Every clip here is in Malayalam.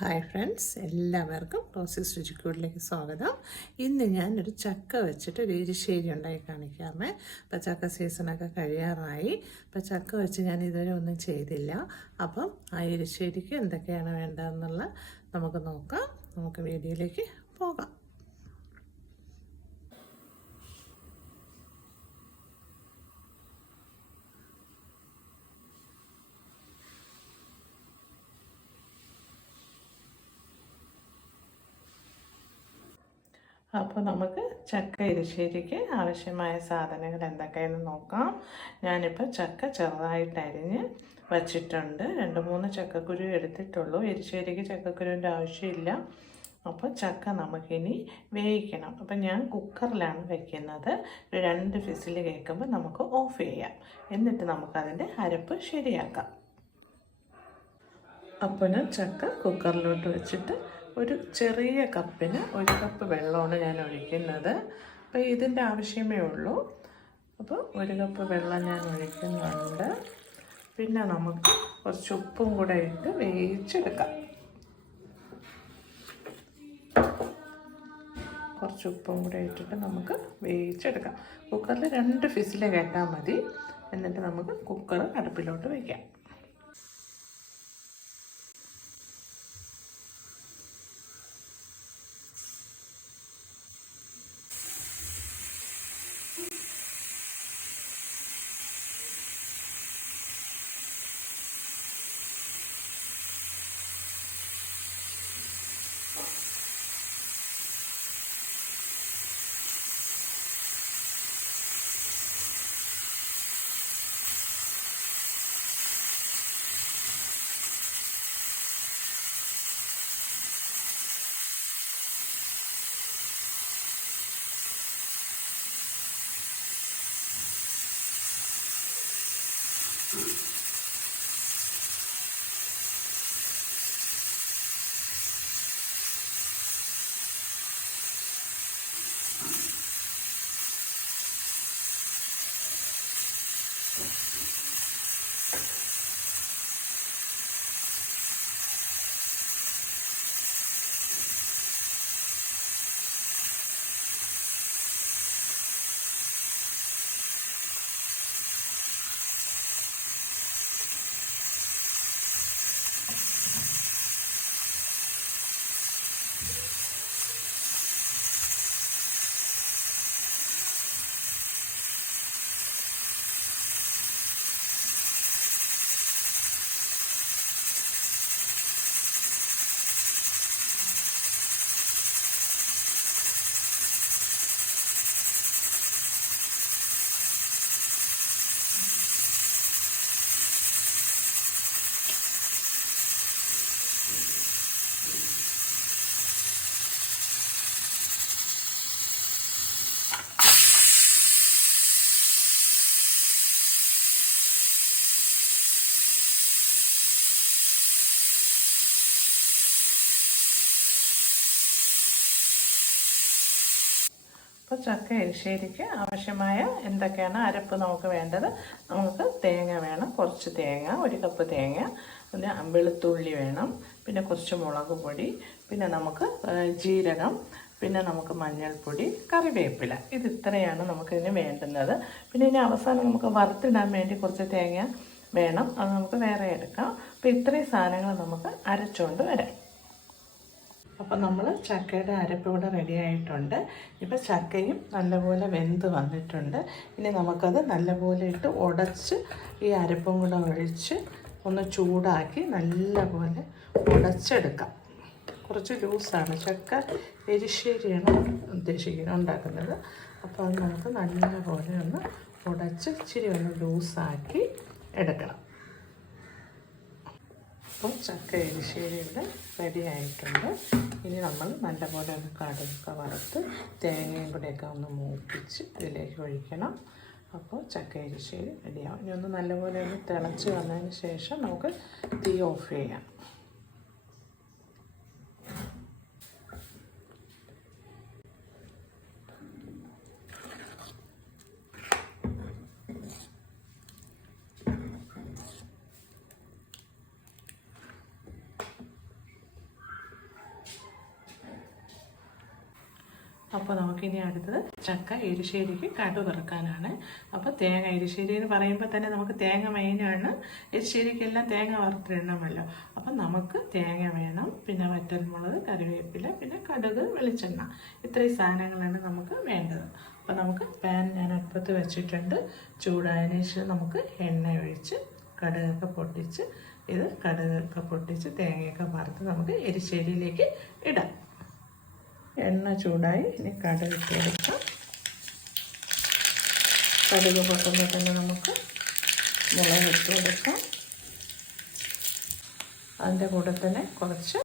ഹായ് ഫ്രണ്ട്സ്, എല്ലാവർക്കും റോസീസ് രുചിക്കൂടിലേക്ക് സ്വാഗതം. ഇന്ന് ഞാനൊരു ചക്ക വെച്ചിട്ട് ഒരു എരിശ്ശേരി ഉണ്ടാക്കി കാണിക്കാമേ. അപ്പോൾ ചക്ക സീസണൊക്കെ കഴിയാറായി. അപ്പോൾ ചക്ക വെച്ച് ഞാൻ ഇതുവരെ ഒന്നും ചെയ്തില്ല. അപ്പം ആ എരിശ്ശേരിക്ക് എന്തൊക്കെയാണ് വേണ്ടതെന്നുള്ള നമുക്ക് നോക്കാം. നമുക്ക് വീഡിയോയിലേക്ക് പോകാം. അപ്പോൾ നമുക്ക് ചക്ക എരിശ്ശേരിക്ക് ആവശ്യമായ സാധനങ്ങൾ എന്തൊക്കെയെന്ന് നോക്കാം. ഞാനിപ്പോൾ ചക്ക ചെറുതായിട്ട് അരിഞ്ഞ് വച്ചിട്ടുണ്ട്. 2-3 ചക്കക്കുരു എടുത്തിട്ടുള്ളൂ. എരിശ്ശേരിക്ക് ചക്കക്കുരുവിൻ്റെ ആവശ്യമില്ല. അപ്പോൾ ചക്ക നമുക്കിനി വേവിക്കണം. അപ്പം ഞാൻ കുക്കറിലാണ് വെക്കുന്നത്. 2 വിസിൽ കേൾക്കുമ്പോൾ നമുക്ക് ഓഫ് ചെയ്യാം. എന്നിട്ട് നമുക്കതിൻ്റെ അരപ്പ് ശരിയാക്കാം. അപ്പോൾ ഞാൻ ചക്ക കുക്കറിലോട്ട് വെച്ചിട്ട് ഒരു ചെറിയ കപ്പിന് 1 കപ്പ് വെള്ളമാണ് ഞാൻ ഒഴിക്കുന്നത്. അപ്പോൾ ഇതിൻ്റെ ആവശ്യമേ ഉള്ളൂ. അപ്പോൾ 1 കപ്പ് വെള്ളം ഞാൻ ഒഴിക്കുന്നുണ്ട്. പിന്നെ നമുക്ക് കുറച്ച് ഉപ്പും കൂടെ ഇട്ട് വേവിച്ചെടുക്കാം. കുറച്ച് ഉപ്പും കൂടെ ഇട്ടിട്ട് നമുക്ക് വേവിച്ചെടുക്കാം. കുക്കറിൽ 2 വിസിൽ കേട്ടാൽ മതി. എന്നിട്ട് നമുക്ക് കുക്കർ അടുപ്പിലോട്ട് വയ്ക്കാം. അപ്പോൾ ചക്ക എരിശ്ശേരിക്ക് ആവശ്യമായ എന്തൊക്കെയാണ് അരപ്പ് നമുക്ക് വേണ്ടത്. നമുക്ക് തേങ്ങ വേണം, കുറച്ച് തേങ്ങ, 1 കപ്പ് തേങ്ങ, പിന്നെ വെളുത്തുള്ളി വേണം, പിന്നെ കുറച്ച് മുളക് പൊടി, പിന്നെ നമുക്ക് ജീരകം, പിന്നെ നമുക്ക് മഞ്ഞൾപ്പൊടി, കറിവേപ്പില. ഇത് ഇത്രയാണ് നമുക്കിതിന് വേണ്ടുന്നത്. പിന്നെ ഇനി അവസാനം നമുക്ക് വറുത്തിടാൻ വേണ്ടി കുറച്ച് തേങ്ങ വേണം. അത് നമുക്ക് വേറെ എടുക്കാം. അപ്പോൾ ഇത്രയും സാധനങ്ങൾ നമുക്ക് അരച്ചുകൊണ്ട് വരാം. അപ്പം നമ്മൾ ചക്കയുടെ അരപ്പ് ഇവിടെ റെഡി ആയിട്ടുണ്ട്. ഇപ്പോൾ ചക്കയും നല്ലപോലെ വെന്ത് വന്നിട്ടുണ്ട്. ഇനി നമുക്കത് നല്ലപോലെ ഇട്ട് ഉടച്ച് ഈ അരപ്പും കൂടെ ഒഴിച്ച് ഒന്ന് ചൂടാക്കി നല്ലപോലെ ഉടച്ചെടുക്കാം. കുറച്ച് ലൂസാണ്. ചക്ക എരിശ്ശേരിയാണ് ഉണ്ടാക്കുന്നത്. അപ്പോൾ അത് നമുക്ക് നല്ലപോലെ ഒന്ന് ഉടച്ച് ഇച്ചിരി ഒന്ന് ലൂസാക്കി എടുക്കണം. അപ്പോൾ ചക്ക എരിശ്ശേരി ഇവിടെ റെഡി ആയിട്ടുണ്ട്. ഇനി നമ്മൾ നല്ലപോലെ ഒന്ന് കടുകൊക്കെ വറുത്ത് തേങ്ങയും കൂടെയൊക്കെ ഒന്ന് മൂപ്പിച്ച് ഇതിലേക്ക് ഒഴിക്കണം. അപ്പോൾ ചക്ക എരിശ്ശേരി റെഡിയാവും. ഇനി ഒന്ന് നല്ലപോലെ ഒന്ന് തിളച്ച് വന്നതിന് ശേഷം നമുക്ക് തീ ഓഫ് ചെയ്യാം. അപ്പോൾ നമുക്കിനി അടുത്തത് ചക്ക എരിശ്ശേരിക്ക് കടുക് വറുക്കാനാണ്. അപ്പോൾ തേങ്ങ എരിശ്ശേരി എന്ന് പറയുമ്പോൾ തന്നെ നമുക്ക് തേങ്ങ മെയിനാണ്. എരിശ്ശേരിക്കെല്ലാം തേങ്ങ വറുത്തിടണമല്ലോ. അപ്പം നമുക്ക് തേങ്ങ വേണം, പിന്നെ വറ്റൽമുളക്, കറിവേപ്പില, പിന്നെ കടുക്, വെളിച്ചെണ്ണ, ഇത്രയും സാധനങ്ങളാണ് നമുക്ക് വേണ്ടത്. അപ്പോൾ നമുക്ക് പാൻ ഞാൻ അടുപ്പത്ത് വെച്ചിട്ടുണ്ട്. ചൂടായതിനു ശേഷം നമുക്ക് എണ്ണ ഒഴിച്ച് കടുകൊക്കെ പൊട്ടിച്ച് കടുകൊക്കെ പൊട്ടിച്ച് തേങ്ങയൊക്കെ വറുത്ത് നമുക്ക് എരിശ്ശേരിയിലേക്ക് ഇടാം. എണ്ണ ചൂടായി, ഇനി കടുക് ഇട്ട് കൊടുക്കാം. കടുക് പൊട്ടുമ്പോൾ തന്നെ നമുക്ക് മുളക് ഇട്ട് കൊടുക്കാം. അതിൻ്റെ കൂടെ തന്നെ കുറച്ച്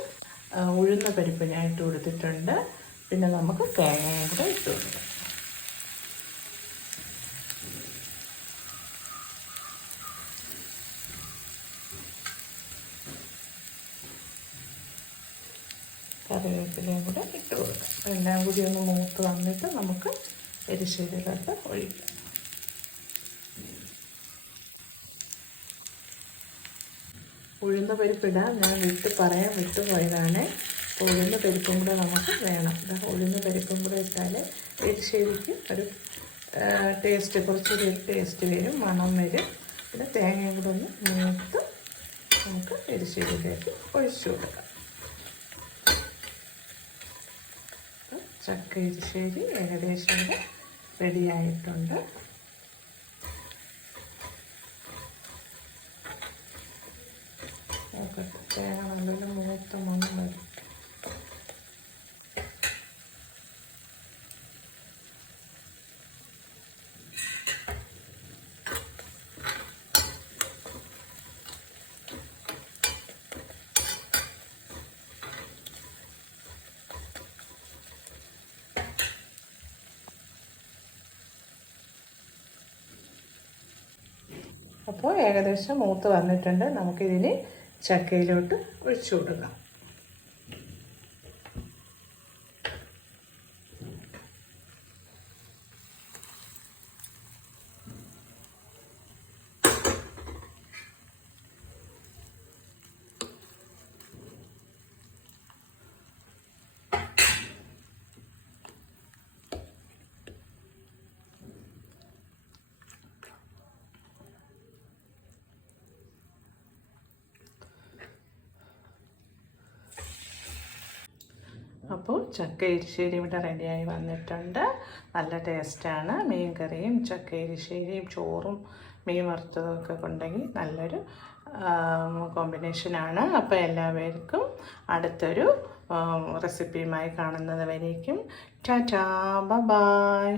ഉഴുന്ന പരിപ്പ് ഞാൻ ഇട്ട് കൊടുത്തിട്ടുണ്ട്. പിന്നെ നമുക്ക് തേങ്ങയും കൂടെ ഇട്ട് കൊടുക്കാം. കറിവേപ്പിലയും കൂടെ ഇട്ട് കൊടുക്കാം. എല്ലാം കൂടി ഒന്ന് മൂത്ത് വന്നിട്ട് നമുക്ക് എരിശ്ശേരിയിലോട്ട് ഒഴിക്കാം. ഉഴുന്ന പരിപ്പിടാൻ ഞാൻ പറയാൻ വിട്ടുപോയതാണ്. ഉഴുന്ന പരിപ്പും കൂടെ നമുക്ക് വേണം. ഉഴുന്ന പരിപ്പും കൂടെ ഇട്ടാൽ എരിശ്ശേരിക്ക് ഒരു കുറച്ചൊരു ടേസ്റ്റ് വരും, മണം വരും. പിന്നെ തേങ്ങയും കൂടെ ഒന്ന് മൂത്ത് നമുക്ക് എരിശ്ശേരിയിലേക്ക് ഒഴിച്ചു കൊടുക്കാം. ചക്ക എരിശ്ശേരി ഏകദേശം ഇവിടെ റെഡിയായിട്ടുണ്ട്. തേങ്ങ നല്ലൊരു മൂത്ത മണം വരും. അപ്പോൾ ഏകദേശം മൂത്ത് വന്നിട്ടുണ്ട്. നമുക്കിതിന് ചക്കയിലോട്ട് ഒഴിച്ചു കൊടുക്കാം. അപ്പോൾ ചക്ക എരിശ്ശേരി ഇവിടെ റെഡിയായി വന്നിട്ടുണ്ട്. നല്ല ടേസ്റ്റാണ്. മീൻ കറിയും ചക്ക എരിശ്ശേരിയും ചോറും മീൻ വറുത്തതും ഒക്കെ ഉണ്ടെങ്കിൽ നല്ലൊരു കോമ്പിനേഷനാണ്. അപ്പോൾ എല്ലാവർക്കും അടുത്തൊരു റെസിപ്പിയുമായി കാണുന്നത് വരേക്കും ടാറ്റാ, ബൈ.